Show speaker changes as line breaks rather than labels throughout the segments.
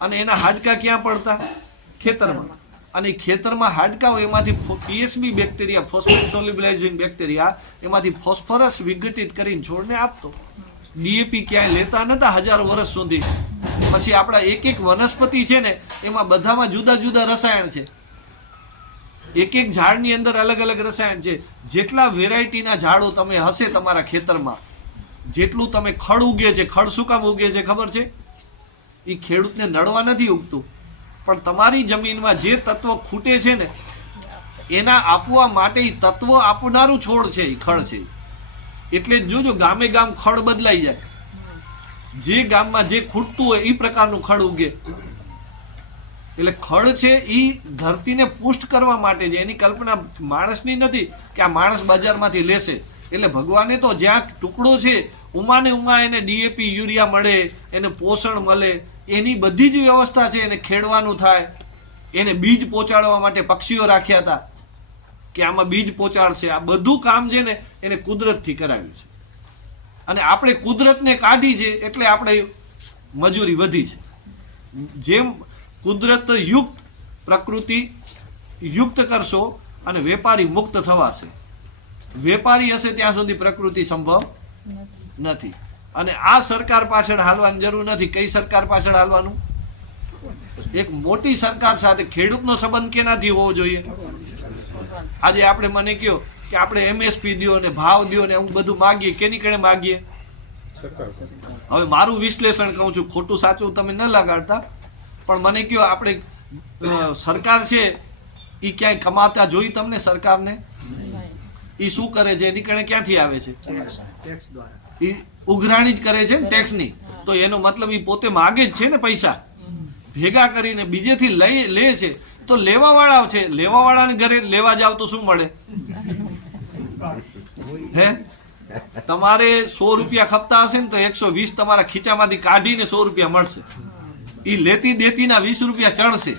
અને એના હાડકા ક્યાં પડતા? ખેતરમાં. અને ખેતરમાં હાડકા હોય એમાંથી PSB bacteria, phosphate solubilising bacteria, એમાંથી ફોસ્ફરસ વિઘટિત કરીને છોડને આપતો. ડીએપી ક્યાંય લેતા નતા હજારો વર્ષ સુધી. પછી આપણા એક એક વનસ્પતિ છે ને, એમાં બધામાં જુદા જુદા રસાયણ છે. એક એક ઝાડની અંદર અલગ અલગ રસાયણ છે. જેટલા વેરાયટીના ઝાડો તમે હશે તમારા ખેતરમાં, જેટલું તમે ખડ ઉગે છે, ખડ શું કામ ઉગે છે ખબર છે? એ ખેડૂતને નડવા નથી ઉગતું. પણ તમારી જમીનમાં જે તત્વ ખૂટે છે ને, એના આપવા માટે એ તત્વ આપનારું છોડ છે એ ખળ છે. એટલે જોજો, ગામે ગામ ખળ બદલાઈ જાય. જે ગામમાં જે ખૂટતું હોય એ પ્રકારનું ખડ ઉગે. એટલે ખડ છે એ ધરતીને પુષ્ટ કરવા માટે છે. એની કલ્પના માણસની નથી કે આ માણસ બજારમાંથી લેશે. એટલે ભગવાને તો જ્યાં ટુકડો છે, ઉમાને ઉમા એને ડીએપી યુરિયા મળે, એને પોષણ મળે એની બધી જ વ્યવસ્થા છે એને ખેડવાનું થાય. એને બીજ પહોંચાડવા માટે પક્ષીઓ રાખ્યા હતા. કે આમાં બીજ પહોંચાડશે આ બધું કામ છે ને એને કુદરતથી કરાવ્યું છે. અને આપણે કુદરતને કાઢી છે એટલે આપણે મજૂરી વધી છે. જેમ કુદરત યુક્ત પ્રકૃતિ યુક્ત કરશો અને વેપારી મુક્ત થવાશે. વેપારી હશે ત્યાં સુધી પ્રકૃતિ સંભવ નથી. અને આ સરકાર પાછળ હાલવાની જરૂર નથી. કઈ સરકાર પાછળ હાલવાનું? એક મોટી સરકાર સાથે ખેડૂતનો સંબંધ કેનાથી હોવો જોઈએ? આજે આપણે મને કહ્યો કે આપણે એમએસપી દો ને ભાવ દ્યો ને હું બધું માગીએ. કેની કણે માગીએ? હવે મારું વિશ્લેષણ કહું છું. ખોટું સાચું તમે ન લગાડતા. પણ મને કહો આપણે સરકાર છે એ ક્યાંય કમાતા જોઈ તમને સરકારને? એ શું કરે છે? એની કણે ક્યાંથી આવે છે? એ ઉઘરાણી જ કરે છે ને ટેક્સની તો એનો મતલબ એ પોતે માગે જ છે ને પૈસા. ભેગા કરીને બીજેથી લઈ, લે છે. તો લેવાવાળા છે. લેવાવાળાને ઘરે લેવા જાવ તો શું મળે? હે? તમારે સો રૂપિયા ખપતા હશે ને તો એકસો વીસ તમારા ખીચામાંથી કાઢીને સો રૂપિયા મળશે. એ લેતી દેતીના વીસ રૂપિયા ચડશે.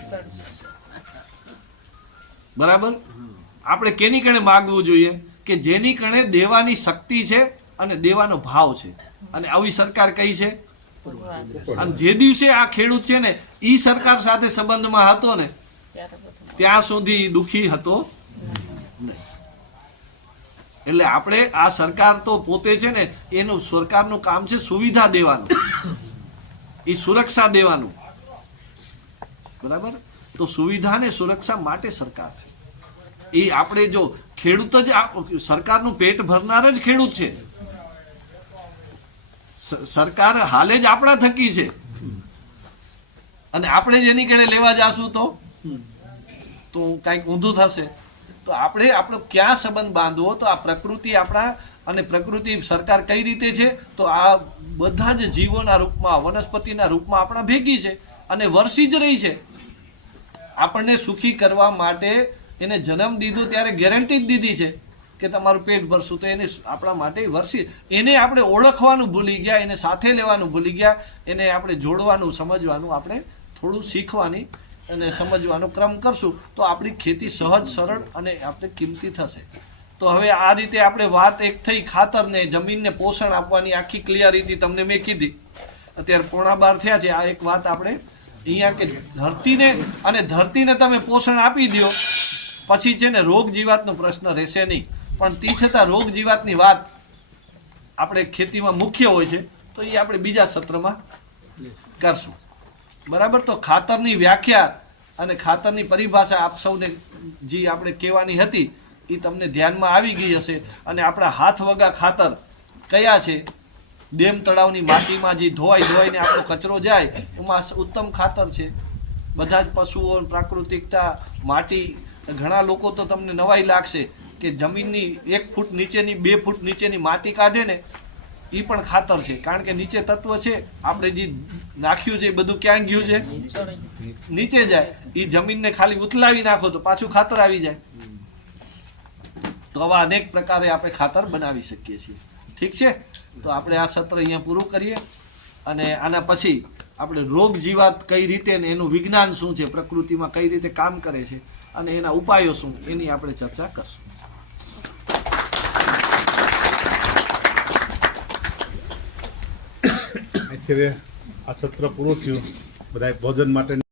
બરાબર? આપણે કેની કણે માગવું જોઈએ? કે જેની કણે દેવાની શક્તિ છે અને દેવાનો ભાવ છે. અને આવી સરકાર કઈ છે? અને જે દિવસે આ ખેડૂત છે ને ઈ સરકાર સાથે સંબંધમાં હતો ને ત્યાં સુધી દુખી હતો નહીં. એટલે આપણે આ સરકાર તો પોતે છે ને એનું સરકારનું કામ છે સુવિધા દેવાનું. એ સુરક્ષા દેવાનું. બરાબર? તો સુવિધા ને સુરક્ષા માટે સરકાર છે. એ આપણે જો ખેડૂત જ સરકારનું પેટ ભરનાર જ ખેડૂત છે. સરકાર હાલે જ આપણા થકી છે. અને આપણે જ એની કણે લેવા જાશું તો? તો કાંઈક ઊંધું થશે. તો આપણે આપણો ક્યાં સંબંધ બાંધવો? તો આ પ્રકૃતિ આપણા અને પ્રકૃતિ સરકાર કઈ રીતે છે? તો આ બધા જ જીવોના રૂપમાં, વનસ્પતિના રૂપમાં આપણા ભેગી છે અને વરસી જ રહી છે. આપણને સુખી કરવા માટે એને જન્મ દીધો ત્યારે ગેરંટી જ દીધી છે. કે તમારું પેટ ભરશું તો એને આપણા માટે વરસી. એને આપણે ઓળખવાનું ભૂલી ગયા, એને સાથે લેવાનું ભૂલી ગયા, એને આપણે જોડવાનું, સમજવાનું, આપણે થોડું શીખવાની અને સમજવાનો ક્રમ કરશું. તો આપણી ખેતી સહજ, સરળ અને આપણે કિંમતી થશે. તો હવે આ રીતે આપણે વાત એક થઈ ખાતરને, જમીનને પોષણ આપવાની, આખી ક્લિયરિટી તમને મેં કીધી. અત્યારે પોણા બાર થયા છે. આ એક વાત આપણે અહીંયા કે ધરતીને અને ધરતીને તમે પોષણ આપી દો પછી છે ને રોગ જીવાતનો પ્રશ્ન રહેશે નહીં. પણ તે છતાં રોગ જીવાતની વાત આપણે ખેતીમાં મુખ્ય હોય છે, તો એ આપણે બીજા સત્રમાં કરશું. બરાબર? તો ખાતરની વ્યાખ્યા અને ખાતરની પરિભાષા આપ સૌને જે આપણે કહેવાની હતી એ તમને ધ્યાનમાં આવી ગઈ હશે. અને આપણા હાથ વગા ખાતર કયા છે? ડેમ તળાવની માટીમાં જે ધોવાઈ ધોવાઈને આપણો કચરો જાય, એમાં ઉત્તમ ખાતર છે. બધા જ પશુઓ, પ્રાકૃતિકતા, માટી, ઘણા લોકો તો તમને નવાઈ લાગશે. કે જમીનની એક ફૂટ નીચેની, બે ફૂટ નીચેની માટી કાઢે ને એ પણ ખાતર છે. કારણ કે નીચે તત્વ છે, આપણે જે નાખ્યું છે, એ બધું ક્યાં ગયું છે? નીચે જાય. એ જમીનને ખાલી ઉથલાવી નાખો તો પાછું ખાતર આવી જાય. તો આવા અનેક પ્રકારે આપણે ખાતર બનાવી શકીએ છીએ. ઠીક છે? તો આપણે આ સત્ર અહીંયા પૂરું કરીએ. અને આના પછી આપણે રોગ જીવાત કઈ રીતે ને એનું વિજ્ઞાન શું છે, પ્રકૃતિમાં કઈ રીતે કામ કરે છે, અને એના ઉપાયો શું, એની આપણે ચર્ચા કરશું.
અત્યારે આ સત્ર પૂરું થયું. બધા ભોજન માટે